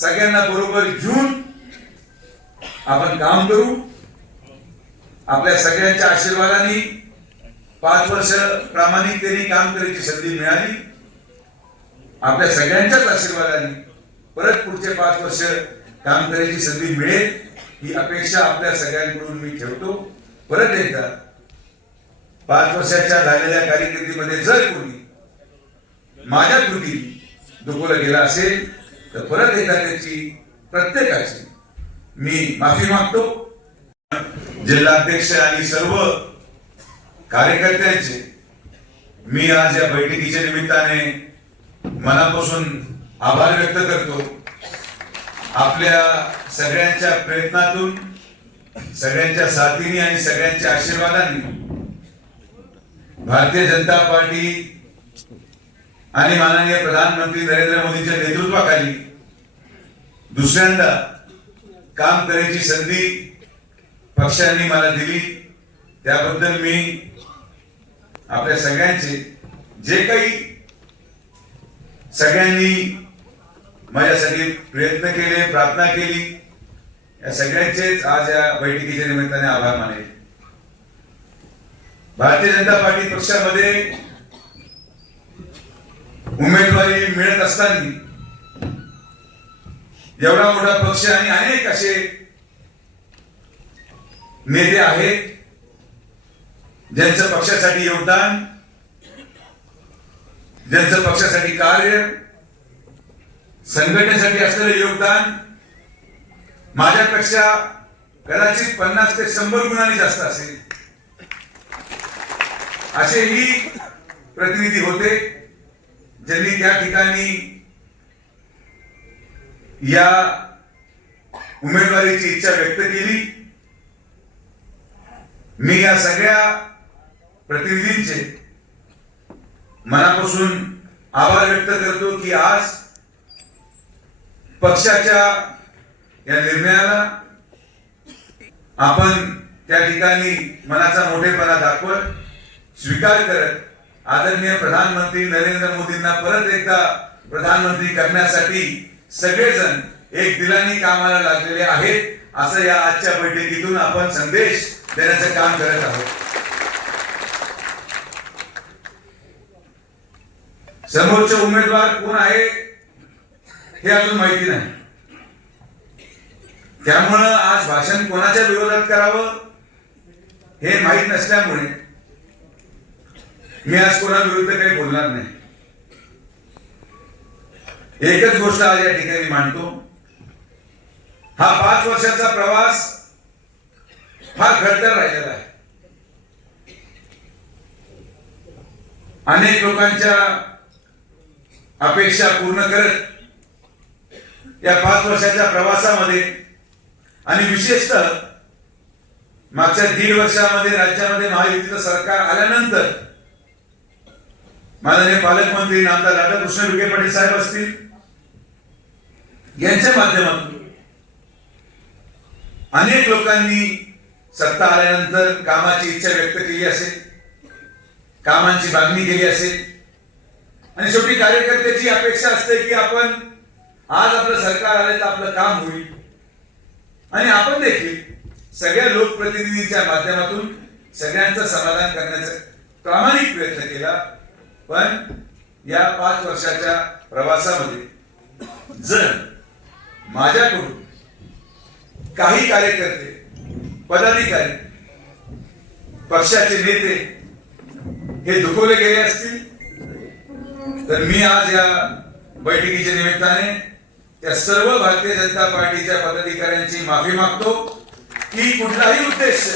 सगळ्यांना बरोबर घेऊन आपण काम करू. आपल्या सगळ्यांच्या आशीर्वादाने पाच वर्ष प्रामाणिकतेने काम करायची संधी मिळाली. आपल्या सगळ्यांच्याच आशीर्वादाने परत पुढचे पाच वर्ष काम करायची संधी मिळेल ही अपेक्षा आपल्या सगळ्यांकडून मी ठेवतो. परत एकदा पाच वर्षाच्या झालेल्या कार्यकिर्दीमध्ये जर कोणी माझ्या कृती दुखवलं गेला असेल तर परत एकदा त्याची प्रत्येकाची. मी माफी मागतो. जिल्हाध्यक्ष आणि सर्व कार्यकर्त्यांचे मी आज या बैठकीच्या निमित्ताने मनापासून आभार व्यक्त करतो. आपल्या सगळ्यांच्या प्रयत्नातून सगळ्यांच्या साथीने आणि सगळ्यांच्या आशीर्वादाने भारतीय जनता पार्टी आणि माननीय प्रधानमंत्री नरेंद्र मोदींच्या नेतृत्वाखाली दुसऱ्यांदा काम करायची संधी पक्षाने मला दिली. त्याबद्दल मी आपल्या सगळ्यांचे जे काही सगळ्यांनी माझ्यासाठी प्रयत्न केले प्रार्थना केली या सगळ्यांचेच आज या बैठकीच्या निमित्ताने आभार मानले भारतीय जनता पार्टी पक्षामध्ये उमेदवारी मिळत असताना एवढा मोठा पक्ष आणि अनेक असे नेते आहेत ज्यांचं पक्षासाठी योगदान ज्यांचं पक्षासाठी कार्य संघटनेसाठी असलेलं योगदान माझ्यापेक्षा कदाचित पन्नास ते शंभर गुणांनी जास्त असेल. असे ही प्रतिनिधी होते. ज्यांनी त्या ठिकाणी या उमेदवारीची इच्छा व्यक्त केली मी या सगळ्या प्रतिनिधींचे मनापासून आभार व्यक्त करतो की आज पक्षाच्या या निर्णयाला आपण त्या ठिकाणी मनाचा मोठेपणा दाखवत स्वीकार करत आदरणीय प्रधानमंत्री नरेंद्र मोदींना परत एकदा प्रधानमंत्री करण्यासाठी सगळेजण एक दिलानी कामाला लागलेले आहेत. असं या आजच्या बैठकीतून आपण संदेश देण्याचं काम करत आहोत. समोरचे उमेदवार कोण आहे हे अजून माहिती नाही. त्यामुळं आज भाषण कोणाच्या विरोधात करावं हे माहीत नसल्यामुळे मी आज कोणाविरुद्ध काही बोलणार नाही. एकच गोष्ट आज या ठिकाणी मांडतो. हा पाच वर्षाचा प्रवास फार खडतर राहिलेला आहे. अनेक लोकांच्या अपेक्षा पूर्ण करत या पाच वर्षाच्या प्रवासामध्ये आणि विशेषतः मागच्या दीड वर्षामध्ये राज्यामध्ये महायुतीचं सरकार आल्यानंतर माननीय पालकमंत्री नामदार राधाकृष्ण विखे पाटील साहेब असतील. यांच्या माध्यमातून अनेक लोकांनी सत्ता आल्यानंतर कामाची इच्छा व्यक्त केली असेल. कामांची मागणी केली असेल. आणि शेवटी कार्यकर्त्याची अपेक्षा असते की आपण आज आपलं सरकार आलं तर आपलं काम होईल. आणि आपण देखील सगळ्या लोकप्रतिनिधींच्या माध्यमातून सगळ्यांचं समाधान करण्याचा प्रामाणिक प्रयत्न केला. पण या पाच वर्षाच्या प्रवासामध्ये जर माझ्याकडून काही कार्यकर्ते पदाधिकारी पक्षाचे नेते हे दुखवले गेले असतील तर मी आज या बैठकीच्या निमित्ताने त्या सर्व भारतीय जनता पार्टीच्या पदाधिकाऱ्यांची माफी मागतो की कुठलाही उद्देश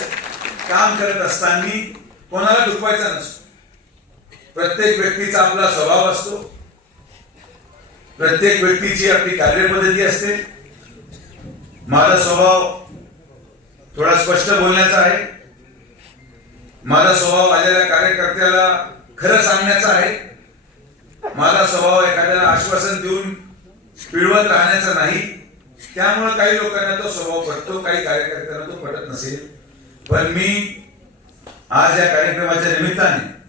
काम करत असताना कोणाला दुखवायचा नसतो. प्रत्येक व्यक्तीचा आपला स्वभाव असतो. प्रत्येक व्यक्तीची आपली कार्यपद्धती असते. माझा स्वभाव थोडा स्पष्ट बोलण्याचा आहे. माझा स्वभाव आलेल्या कार्यकर्त्याला खरं सांगण्याचा आहे. माझा स्वभाव एखाद्याला आश्वासन देऊन पिळवत राहण्याचा नाही. त्यामुळे काही लोकांना तो स्वभाव पटतो काही कार्यकर्त्यांना तो पटत नसेल. पण मी आज या कार्यक्रमाच्या निमित्ताने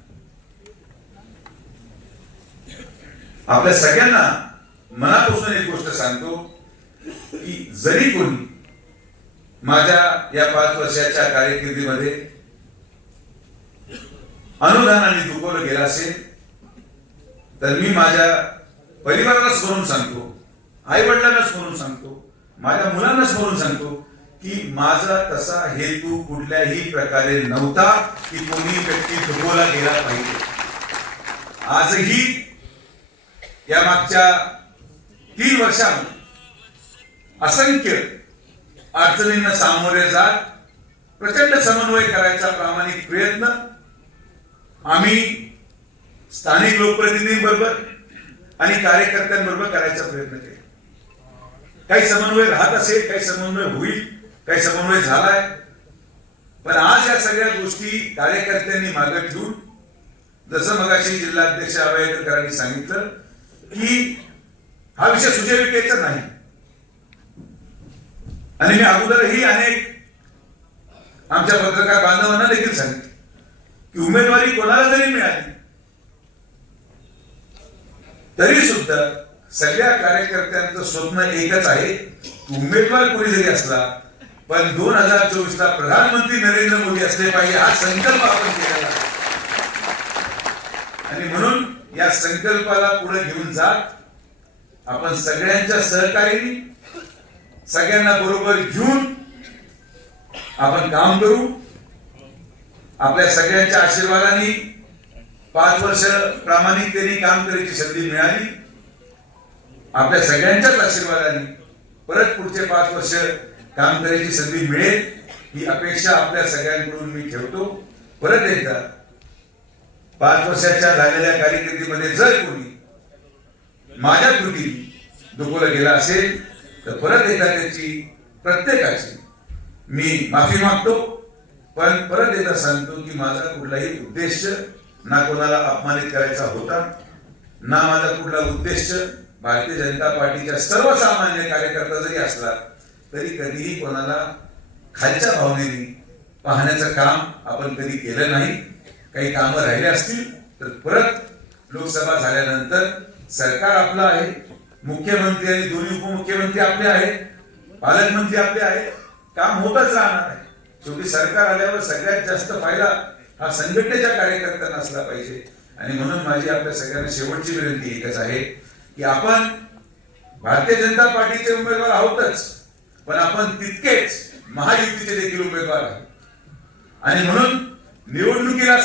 आपल्या सगळ्यांना मनापासून एक गोष्ट सांगतो की जरी कोणी माझ्या या पाच वर्षाच्या कारकिर्दीमध्ये अनुदानाने दुखवलं गेलं असेल तर मी माझ्या परिवाराला स्मरून सांगतो आई वडिलांना स्मरून सांगतो माझ्या मुलांना स्मरून सांगतो की माझा तसा हेतू कुठल्याही प्रकारे नव्हता की कोणी व्यक्ती दुखवला गेला पाहिजे. आजही या मागच्या तीन वर्षामध्ये असंख्य अडचणींना सामोरे जात प्रचंड समन्वय करायचा प्रामाणिक प्रयत्न आम्ही स्थानिक लोकप्रतिनिधींबरोबर आणि कार्यकर्त्यांबरोबर करायचा प्रयत्न केला. काही समन्वय राहत असेल काही समन्वय होईल काही समन्वय झालाय. पण आज या सगळ्या गोष्टी कार्यकर्त्यांनी मागे ठेवून जसं मगाशी जिल्हाध्यक्ष अभयकरांनी सांगितलं की हा विषय सुजयविकेचा नाही. आणि मी अगोदरही अनेक आमच्या पत्रकार बांधवांना देखील सांगितले की उमेदवारी कोणाला जरी मिळाली तरी सुद्धा सगळ्या कार्यकर्त्यांचं स्वप्न एकच आहे उमेदवार कोणी जरी असला पण दोन हजार चोवीस ला प्रधानमंत्री नरेंद्र मोदी असले पाहिजे हा संकल्प आपण केलेला आणि म्हणून या संकल्पाला पुढे घेऊन जात आपण सगळ्यांच्या सहकार्याने सगळ्यांना बरोबर घेऊन आपण काम करू. आपल्या सगळ्यांच्या आशीर्वादाने पाच वर्ष प्रामाणिकतेने काम करायची संधी मिळाली. आपल्या सगळ्यांच्याच आशीर्वादाने परत पुढचे पाच वर्ष काम करायची संधी मिळेल ही अपेक्षा आपल्या सगळ्यांकडून मी ठेवतो. परत एकदा पाच वर्षाच्या झालेल्या कार्यकिर्दीमध्ये जर कोणी माझ्या कृती दुखवला गेला असेल तर परत एकदा त्याची प्रत्येकाची मी माफी मागतो पण परत एकदा सांगतो की माझा कुठलाही उद्देश ना कोणाला अपमानित करायचा होता ना माझा कुठला उद्देश भारतीय जनता पार्टीच्या सर्वसामान्य कार्यकर्ता जरी असला तरी कधीही कोणाला खालच्या भावनेने पाहण्याचं काम आपण कधी केलं नाही. काही कामं राहिले असतील तर परत लोकसभा झाल्यानंतर सरकार आपलं आहे. मुख्यमंत्री आणि दोन्ही उपमुख्यमंत्री आपले आहेत. पालकमंत्री आपले आहेत. काम होतच राहणार आहे. शेवटी सरकार आल्यावर सगळ्यात जास्त फायदा हा संघटनेच्या कार्यकर्त्यांना असला पाहिजे. आणि म्हणून माझी आपल्या सगळ्यांना शेवटची विनंती एकच आहे की आपण भारतीय जनता पार्टीचे उमेदवार आहोतच पण आपण तितकेच महायुतीचे देखील उमेदवार आहोत. आणि म्हणून निवडणुकीला